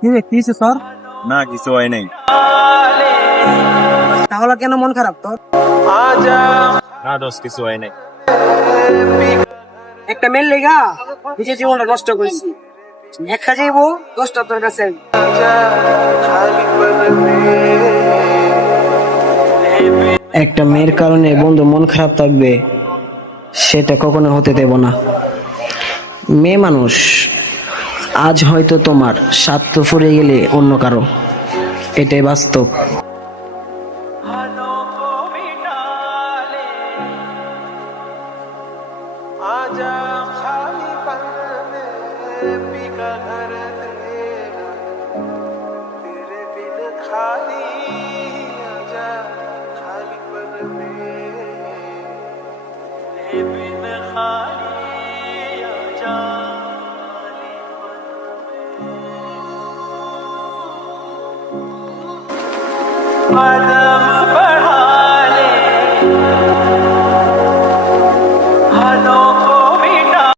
কি রে, কি হয়েছে স্যার? না কিছু হয় নাই। তাহলে কেন মন খারাপ তোর? না দোস্ত কিছু হয় নাই। একটা মেয়ের লেগা নিজের জীবনটা নষ্ট করেছি। দেখা যাইব দোষটা তোর কাছে। একটা মেয়ের কারণে বন্ধু মন খারাপ থাকবে, সেটা কখনো হতে দেব না। মেয়ে মানুষ, আজ হয়তো তোমার, স্বার্থ ফুরিয়ে গেলে অন্য কারো, এটাই বাস্তব। आदम